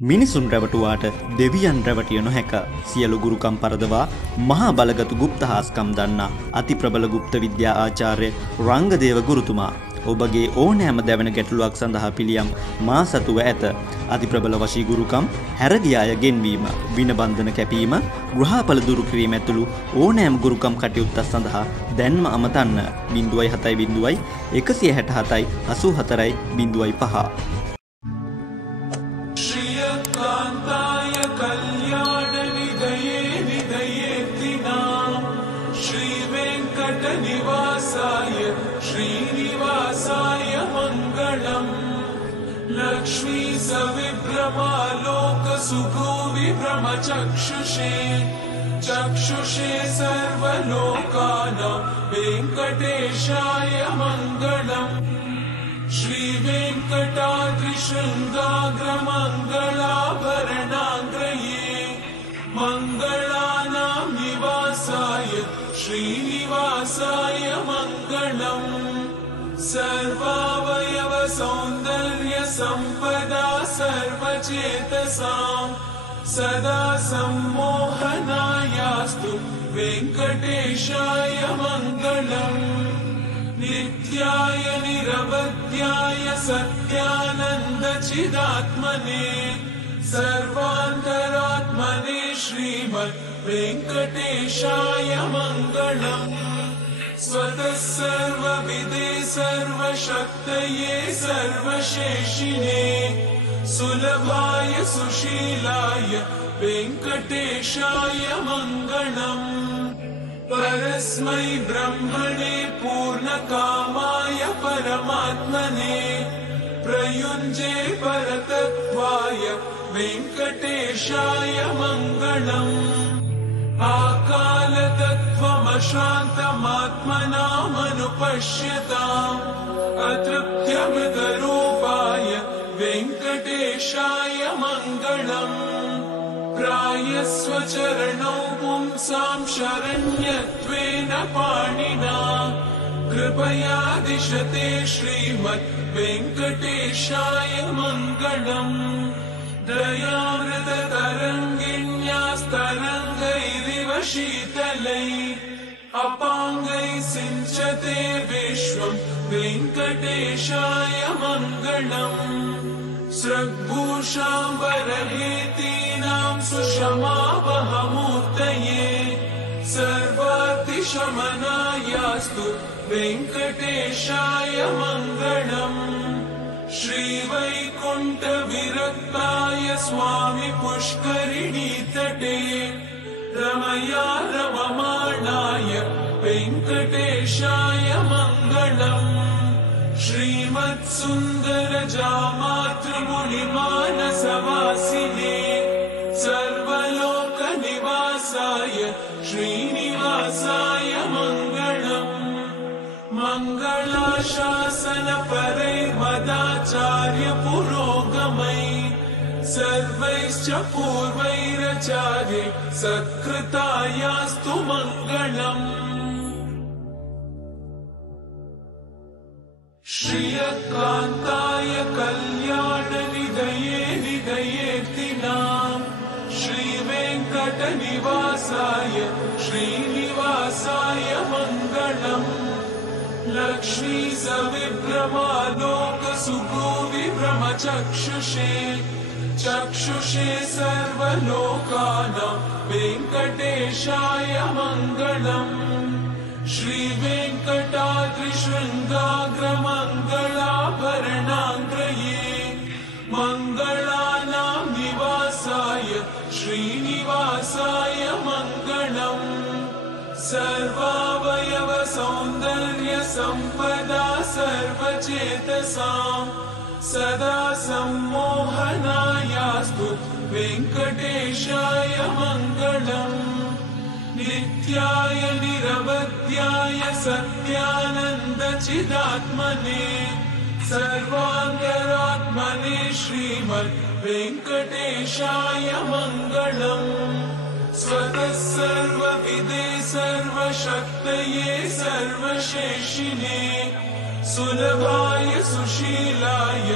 මිනිසුන් රැවටුවාට දෙවියන් රැවටිය නොහැක. සියලු ගුරුකම් පරදවා මහා බලගතු ගුප්ත හාස්කම් දන්නා අති ප්‍රබල ගුප්ත විද්‍යා ආචාර්ය රංගදේව ගුරුතුමා ඔබගේ ඕනෑම දැවෙන ගැටලුවක් සඳහා පිළියම් මා සතුව ඇත. අති ප්‍රබල වශී ගුරුකම්, හැරගිය අය ගෙන්වීම, විනබන්ධන කැපීම, ගෘහපල දුරු කිරීම ඇතුළු ඕනෑම ගුරුකම් කටයුත්තක් සඳහා දැන්ම අමතන්න 07 167 84 05. कान्ताय कल्याण निधये निधयेतिनां श्रीवेङ्कटनिवासाय श्रीनिवासाय मङ्गलम् लक्ष्मी सविभ्रमालोकसुखो विभ्रमचक्षुषे चक्षुषे सर्वलोकानां वेङ्कटेशाय मङ्गलम् श्री वेङ्कटाद्रिशृङ्गाग्रमङ्गलाभरणाग्रये मङ्गलानां निवासाय श्रीनिवासाय मङ्गलम् सर्वावयव सौन्दर्य सम्पदा सर्वचेतसां सदा सम्मोहनायास्तु वेङ्कटेशाय मङ्गलम् नित्याय निरवध्याय सत्यानन्दचिदात्मने सर्वान्तरात्मने श्रीमद् वेङ्कटेशाय मङ्गलम् स्वतः सर्वविदे सर्वशक्तये सर्वशेषिणे सुलभाय सुशीलाय वेङ्कटेशाय मङ्गलम् परस्मै ब्रह्मणे पूर्णकामाय परमात्मने प्रयुञ्जे परतत्त्वाय वेङ्कटेशाय मङ्गलम् आकालतत्त्वमशान्तमात्मनामनुपश्यताम् अतृप्त्यमृतरूपाय वेङ्कटेशाय मङ्गलम् प्रायस्व चरणौ पुंसां शरण्यत्वेन पाणिना कृपया दिशते श्रीमद् वेङ्कटेशाय मङ्गलम् दयामृततरङ्गिण्यास्तरङ्गैरिव शीतलैः अपाङ्गैः सिञ्चते विश्वं वेङ्कटेशाय मङ्गलम् सृग्भूषाम्बरहेतीनां सुषमावहमूर्तये सर्वातिशमनायास्तु वेङ्कटेशाय मङ्गलम् श्रीवैकुण्ठविरक्ताय स्वामि पुष्करिणीतटे रमया रममाणाय वेङ्कटेशाय मङ्गलम् श्रीमत्सुन्दरजामातृमुनिमानसवासिने सर्वलोकनिवासाय श्रीनिवासाय मङ्गलम् मङ्गलाशासनपरैर्मदाचार्य पुरोगमैः सर्वैश्च पूर्वैराचार्ये सत्कृतायास्तु मङ्गलम् श्रियकान्ताय कल्याण निधये निधयेतिनां श्रीवेङ्कटनिवासाय श्रीनिवासाय मङ्गलम् लक्ष्मी सविभ्रमालोकसुखो विभ्रमचक्षुषे चक्षुषे सर्वलोकानां वेङ्कटेशाय मङ्गलम् श्री वेङ्कटाद्रिशृङ्गाग्रमङ्गलाभरणाग्रये मङ्गलानां निवासाय श्रीनिवासाय मङ्गलम् सर्वावयव सौन्दर्य सम्पदा सर्वचेतसां सदा सम्मोहनायास्तु वेङ्कटेशाय मङ्गलम् नित्याय निरवध्याय सत्यानन्दचिदात्मने सर्वान्तरात्मने श्रीमद् वेङ्कटेशाय मङ्गलम् स्वतः सर्वविदे सर्वशक्तये सर्वशेषिणे सुलभाय सुशीलाय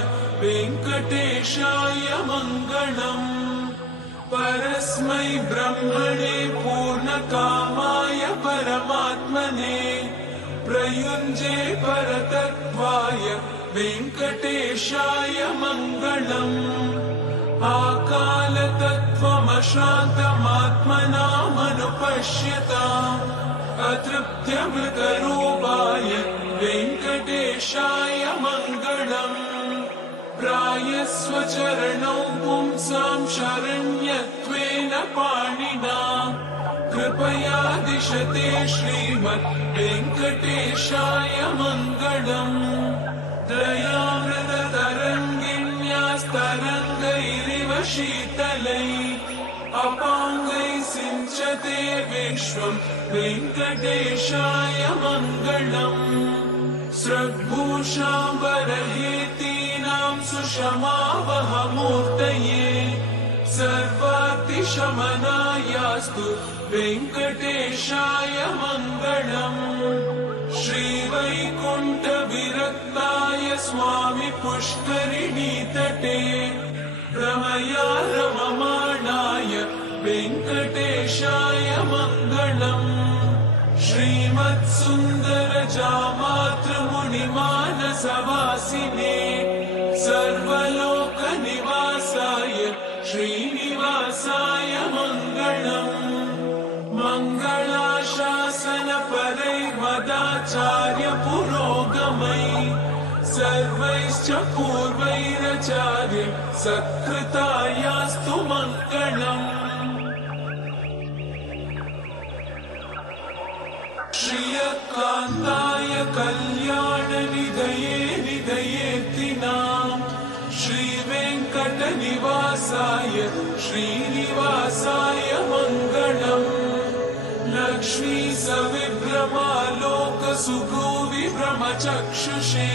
वेङ्कटेशाय मङ्गलम् परस्मै ब्रह्मणे पूर्णकामाय परमात्मने प्रयुञ्जे परतत्त्वाय वेङ्कटेशाय मङ्गलम् आकालतत्त्वमशान्तमात्मनामनुपश्यताम् अतृप्त्यमृतरूपाय वेङ्कटेशाय मङ्गलम् प्रायस्वचरणौ पुंसां शरण्यत्वेन पाणिना कृपया दिशते श्रीमद् वेङ्कटेशाय मङ्गलम् दयामृततरङ्गिण्यास्तरङ्गैरिव शीतलैः अपाङ्गैः सिञ्चते विश्वं वेङ्कटेशाय मङ्गलम् स्रग्भूषाम्बरहेतीनां सुषमावहमूर्तये सर्वातिशमनायास्तु वेङ्कटेशाय मङ्गलम् श्रीवैकुण्ठविरक्ताय स्वामि पुष्करिणीतटे रमया रममाणाय वेङ्कटेशाय मङ्गलम् श्रीमत्सुन्दरजामातृमुनिमानसवासिने सर्वलोकनिवासाय श्रीनिवासाय मङ्गलम् मङ्गलाशासनपरैर्मदाचार्य पुरोगमैः सर्वैश्च पूर्वैराचार्य सत्कृतायास्तु मङ्गलम् श्रियकान्ताय कल्याणनिधये निधयेतिनाम् श्रीवेङ्कटनिवासाय श्रीनिवासाय मङ्गलम् लक्ष्मी सविभ्रमालोकसुभुविभ्रमचक्षुषे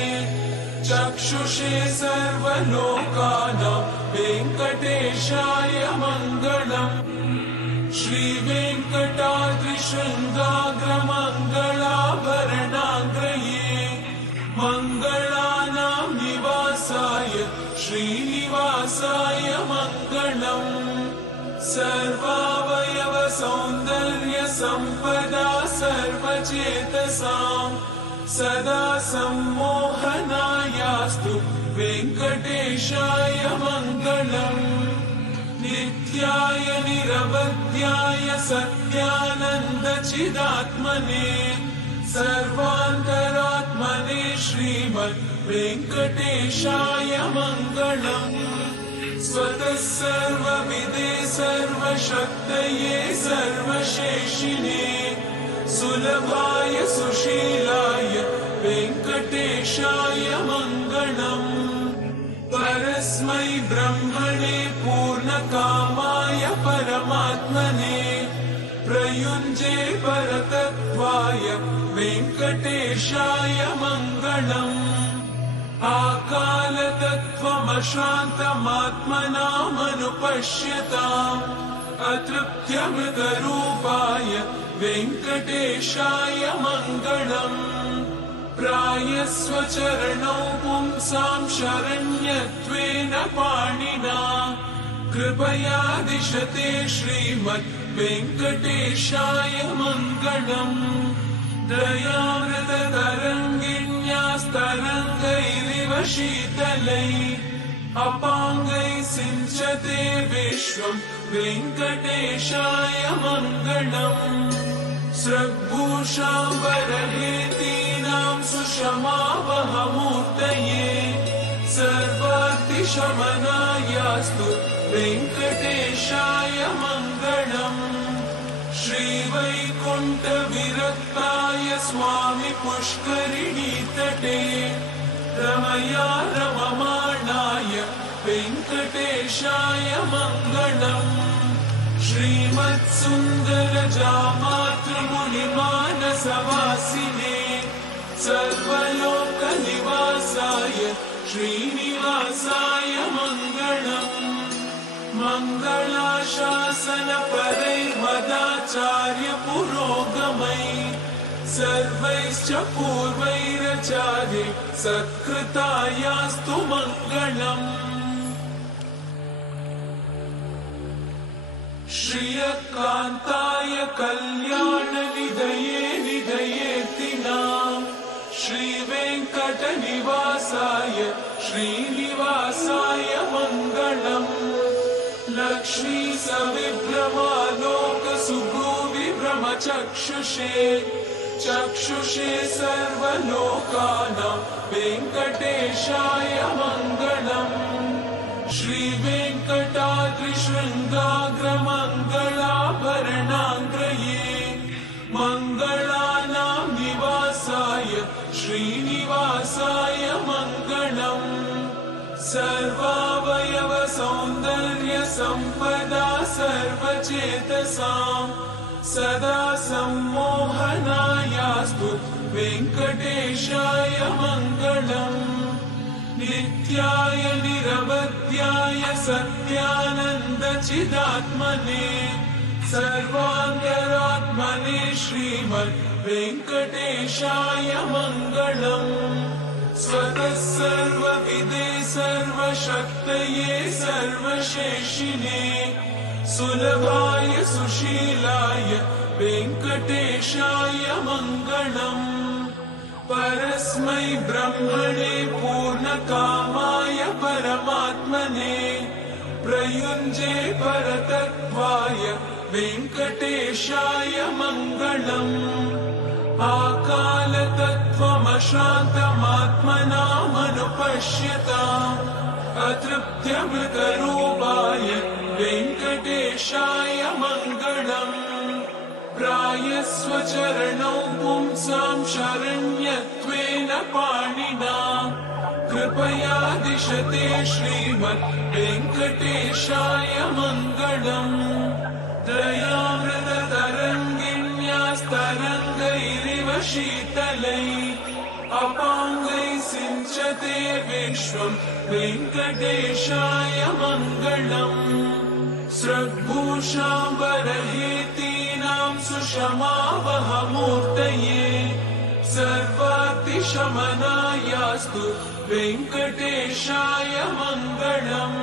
चक्षुषे सर्वलोकानां वेङ्कटेशाय मङ्गलम् श्रीवेङ्कटाद्रिशृङ्गाग्रमङ्गलाभरणाग्रये मङ्गलानां निवासाय श्रीनिवासाय मङ्गलम् सर्वावयव सौन्दर्य सम्पदा सर्वचेतसां सदा सम्मोहनायास्तु वेङ्कटेशाय मङ्गलम् नित्याय निरवध्याय सत्यानन्दचिदात्मने सर्वान्तरात्मने श्रीमद् वेङ्कटेशाय मङ्गलम् स्वतः सर्वविदे सर्वशक्तये सर्वशेषिणे सुलभाय सुशीलाय वेङ्कटेशाय मङ्गलम् परस्मै ब्रह्मणे पूर्णकामाय परमात्मने प्रयुञ्जे परतत्त्वाय वेङ्कटेशाय मङ्गलम् आकालतत्त्वमशान्तमात्मनामनुपश्यताम् अतृप्त्यमृतरूपाय वेङ्कटेशाय मङ्गलम् प्रायस्वचरणौ पुंसां शरण्यत्वेन पाणिना कृपया दिशते श्रीमद् वेङ्कटेशाय मङ्गलम् दयामृततरङ्गिण्यास्तरङ्गैरिव शीतलैः अपाङ्गैः सिञ्चते विश्वं वेङ्कटेशाय मङ्गलम् स्रग्भूषाम्बरहेतीनां सुषमावहमूर्तये सर्वातिशमनायास्तु वेङ्कटेशाय मङ्गलम् श्रीवैकुण्ठविरक्ताय स्वामि पुष्करिणीतटे रमया रममाणाय वेङ्कटेशाय मङ्गलम् श्रीमत्सुन्दरजामातृमुनिमानसवासिने सर्वलोकनिवासाय श्रीनिवासाय मङ्गलम् मङ्गलाशासनपरैर्मदाचार्य पुरोगमैः सर्वैश्च पूर्वैराचार्य सत्कृतायास्तु मङ्गलम्। श्रियकान्ताय कल्याणनिधये निधयेतिनाम् श्रीवेङ्कटनिवासाय श्रीनिवासाय मङ्गलम्। लक्ष्मी सविभ्रमालोकसुभुविभ्रमचक्षुषे चक्षुषे सर्वलोकानां वेङ्कटेशाय मङ्गलम्। श्रीवेङ्कटाद्रिशृङ्गाग्रमङ्गलाभरणाङ्ग्रये मङ्गलानां निवासाय श्रीनिवासाय मङ्गलम्। सर्वावयव सौन्दर्य संपदा सर्वचेतसां सदा सम्मोहनायास्तु वेङ्कटेशाय मङ्गलम्। नित्याय निरवध्याय सत्यानन्दचिदात्मने सर्वान्तरात्मने श्रीमद् वेङ्कटेशाय मङ्गलम्। स्वतः सर्वविदे सर्वशक्तये सर्वशेषिणे सुलभाय सुशीलाय वेङ्कटेशाय मङ्गलम्। परस्मै ब्रह्मणे पूर्णकामाय परमात्मने प्रयुञ्जे परतत्त्वाय वेङ्कटेशाय मङ्गलम्। आकालतत्त्वमशान्तमात्मनामनुपश्यताम् अतृप्त्यमृतरूपाय वेङ्कटेशाय मङ्गलम्। प्रायस्व चरणौ पुंसां शरण्यत्वेन पाणिना कृपया दिशते श्रीमद् वेङ्कटेशाय मङ्गलम्। दयामृततरङ्गिण्यास्तरङ्गैरिव शीतलैः अपाङ्गैः सिञ्चते विश्वं वेङ्कटेशाय मङ्गलम्। स्रग्भूषाम्बरहेतीनां सुषमावहमूर्तये सर्वातिशमनायास्तु वेङ्कटेशाय मङ्गलम्।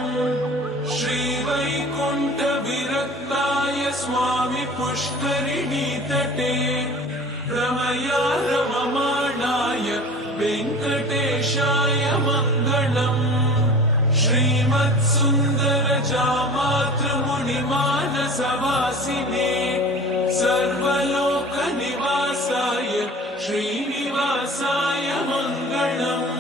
श्रीवैकुण्ठविरक्ताय स्वामि पुष्करिणीतटे रमया रममाणाय वेङ्कटेशाय मङ्गलम्। श्रीमत्सुन्दरजामातृमुनिमानसवासिने सर्वलोकनिवासाय श्रीनिवासाय मङ्गलम्।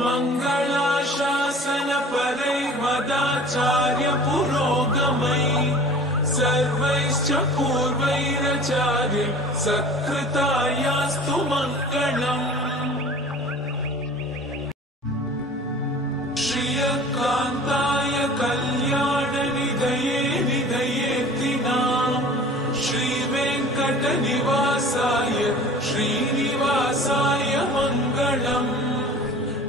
मङ्गलाशासनपरैर्मदाचार्य पुरोगमैः सर्वैश्च पूर्वैराचार्य सत्कृतायास्तु मङ्गलम्। श्रियकान्ताय कल्याणनिधये निधयेतिनाम् श्रीवेङ्कटनिवासाय श्रीनिवासाय मङ्गलम्।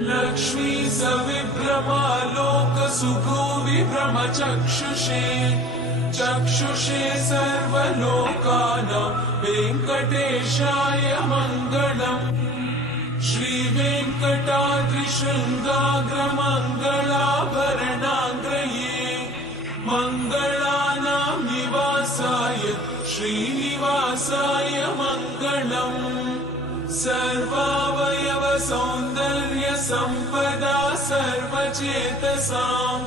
लक्ष्मी सविभ्रमालोकसुभुविभ्रमचक्षुषे चक्षुषे सर्वलोकानां वेङ्कटेशाय मङ्गलम्। श्रीवेङ्कटाद्रिशृङ्गाग्रमङ्गलाभरणाङ्ग्रये मङ्गलानां निवासाय श्रीनिवासाय मङ्गलम्। सर्वावयव सौन्दर्य संपदा सर्वचेतसां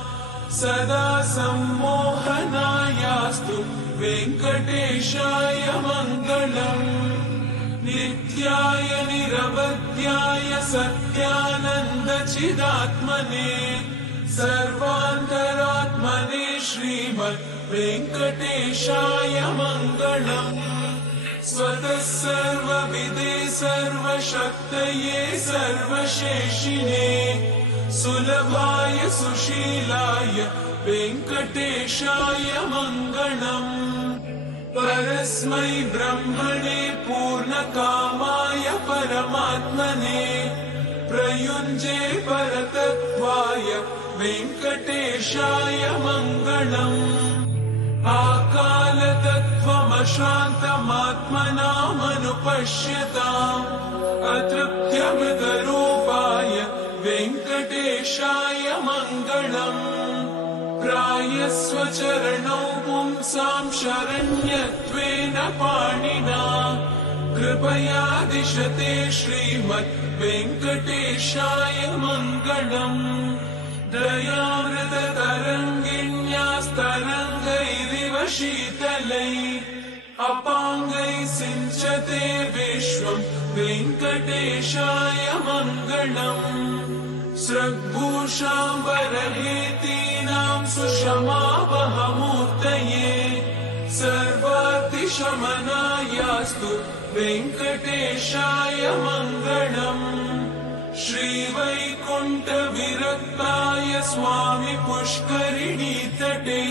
सदा सम्मोहनायास्तु वेङ्कटेशाय मङ्गलम्। नित्याय निरवध्याय सत्यानन्दचिदात्मने सर्वान्तरात्मने श्रीमद् वेङ्कटेशाय मङ्गलम्। स्वतः सर्वविदे सर्वशक्तये सर्वशेषिणे सुलभाय सुशीलाय वेङ्कटेशाय मङ्गलम्। परस्मै ब्रह्मणे पूर्णकामाय परमात्मने प्रयुञ्जे परतत्त्वाय वेङ्कटेशाय मङ्गलम्। आकालतत्त्वमशान्तमात्मनामनुपश्यताम् अतृप्त्यमृतरूपा वेङ्कटेशाय मङ्गलम् प्रायस्व चरणौ पुंसां शरण्यत्वेन पाणिना कृपया दिशते श्रीमद् वेङ्कटेशाय मङ्गलम् दयामृततरङ्गिण्यास्तरङ्गैरिव शीतलैः अपाङ्गैः सिञ्चते विश्वम् वेङ्कटेशाय मङ्गलम् सृग्भूषाम्बरहेतीनां सुषमावहमूर्तये सर्वातिशमनायास्तु वेङ्कटेशाय मङ्गलम् श्रीवैकुण्ठविरक्ताय स्वामी पुष्करिणीतटे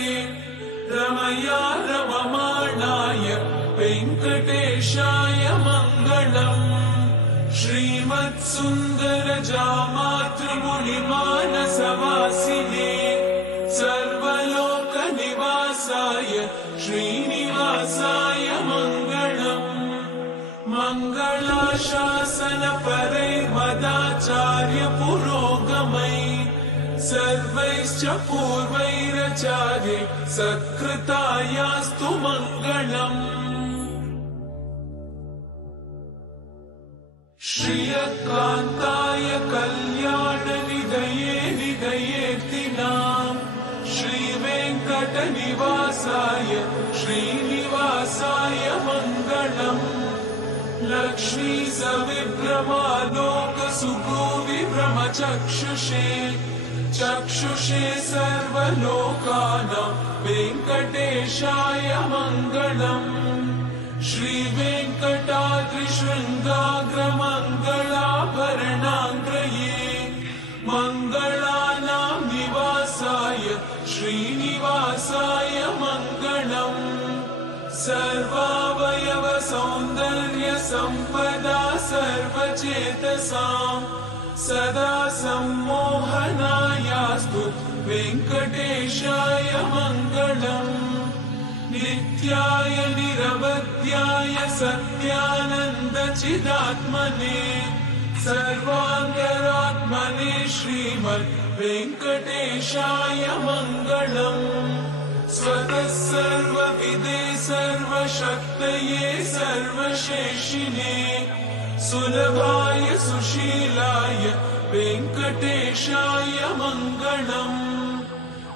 रमया रममाणाय वेङ्कटेशाय मङ्गलम् श्रीमत्सुन्दरजामातृमुनिमानसवासिने सर्वलोकनिवासाय श्रीनिवासाय मङ्गलम् मङ्गलाशासनपरैर्मदाचार्य पुरोगमैः सर्वैश्च पूर्वैराचार्ये सत्कृतायास्तु मङ्गलम् श्रियकान्ताय कल्याणनिधये निधयेऽर्थिनाम् श्रीवेङ्कटनिवासाय श्रीनिवासाय मङ्गलम् लक्ष्मी सविभ्रमालोकसुगोविभ्रमचक्षुषे चक्षुषे सर्वलोकानां वेङ्कटेशाय मङ्गलम् श्रीवेङ्कटाद्रिशृङ्गाग्रमङ्गलाभरणाङ्ग्रये मङ्गलानां निवासाय श्रीनिवासाय मङ्गलम् सर्वावयव सौन्दर्य सम्पदा सर्वचेतसां सदा सम्मोहनायास्तु वेङ्कटेशाय मङ्गलम् नित्याय निरवध्याय सत्यानन्दचिदात्मने सर्वान्तरात्मने श्रीमद् वेङ्कटेशाय मङ्गलम् स्वतः सर्वविदे सर्वशक्तये सर्वशेषिणे सुलभाय सुशीलाय वेङ्कटेशाय मङ्गलम्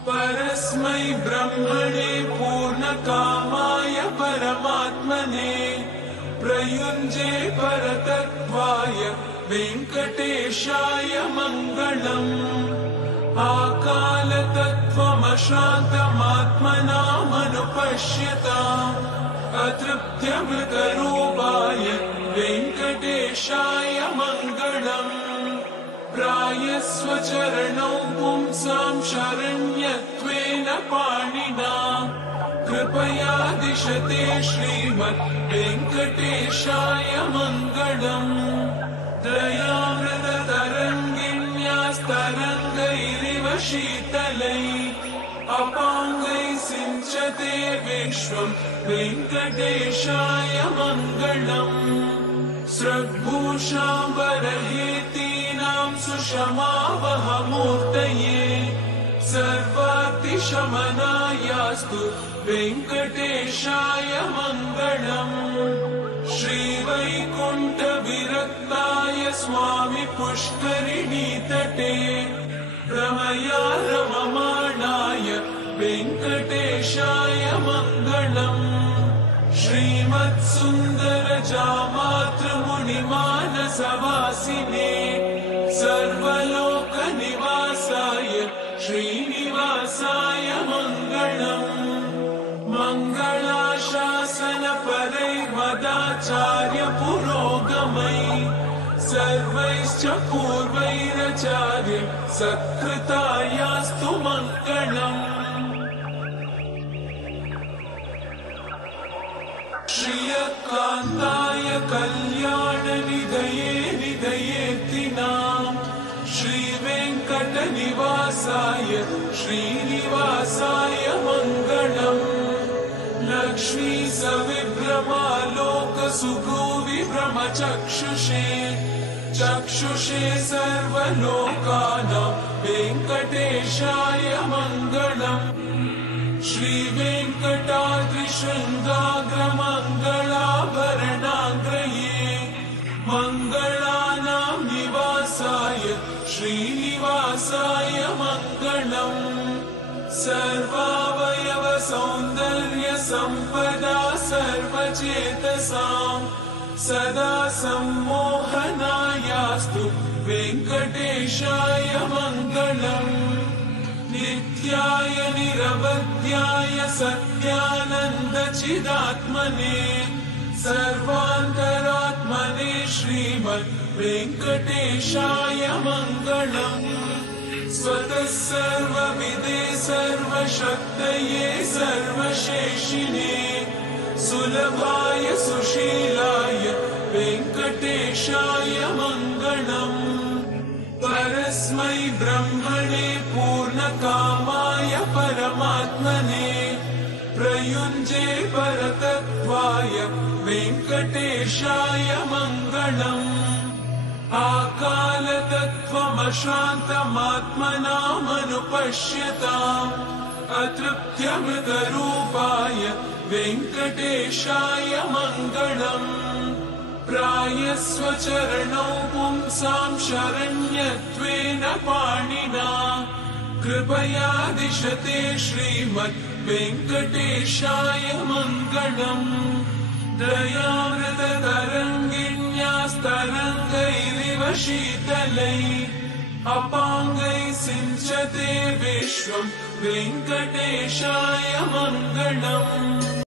परस्मै ब्रह्मणे पूर्णकामाय परमात्मने प्रयुञ्जे परतत्त्वाय वेङ्कटेशाय मङ्गलम् आकालतत्त्वमशान्तमात्मनामनुपश्यताम् अतृप्त्यमृतरूपाय वेङ्कटेशाय मङ्गलम् प्रायस्व चरणौ पुंसां शरण्यत्वेन पाणिना कृपया दिशते श्रीमद् वेङ्कटेशाय मङ्गलम् दयामृततरङ्गिण्यास्तरङ्गैरिव शीतलैः अपाङ्गैः सिञ्चते विश्वम् वेङ्कटेशाय मङ्गलम् सृग्भूषाम्बरहेतीनां सुषमावहमूर्तये सर्वातिशमनायास्तु वेङ्कटेशाय मङ्गलम् श्रीवैकुण्ठविरक्ताय स्वामी पुष्करिणीतटे रमया रममाणाय वेङ्कटेशाय मङ्गलम् श्रीमत्सुन्दरजामातृमुनिमानसवासिने सर्वलोकनिवासाय श्रीनिवासाय मङ्गलम् मङ्गलाशासनपरैर्मदाचार्य पुरोगमैः सर्वैश्च पूर्वैराचार्ये सत्कृतायास्तु मङ्गलम् श्रियकान्ताय कल्याणनिधये निधयेऽर्थिनाम् श्रीवेङ्कटनिवासाय श्रीनिवासाय मङ्गलम् लक्ष्मी सविभ्रमालोकसुगोविभ्रमचक्षुषे चक्षुषे सर्वलोकानां वेङ्कटेशाय मङ्गलम् श्रीवेङ्कटाद्रिशृङ्गाग्रमङ्गलाभरणाग्रये मङ्गलानां निवासाय श्रीनिवासाय मङ्गलम् सर्वावयव सौन्दर्य सम्पदा सर्वचेतसां सदा सम्मोहनायास्तु वेङ्कटेशाय मङ्गलम् नित्याय निरवध्याय सत्यानन्दचिदात्मने सर्वान्तरात्मने श्रीमद् वेङ्कटेशाय मङ्गलम् स्वतः सर्वविदे सर्वशक्तये सर्वशेषिणे सुलभाय सुशीलाय वेङ्कटेशाय मङ्गलम् परस्मै ब्रह्मणे पूर्णकामाय परमात्मने प्रयुञ्जे परतत्त्वाय वेङ्कटेशाय मङ्गलम् आकालतत्त्वमशान्तमात्मनामनुपश्यताम् अतृप्त्यमृतरूपाय वेङ्कटेशाय मङ्गलम् प्रायस्व चरणौ पुंसां शरण्यत्वेन पाणिना कृपया दिशते श्रीमद् वेङ्कटेशाय मङ्गलम् दयामृततरङ्गिण्यास्तरङ्गैरिव शीतलैः अपाङ्गैः सिञ्चते विश्वं वेङ्कटेशाय मङ्गलम्।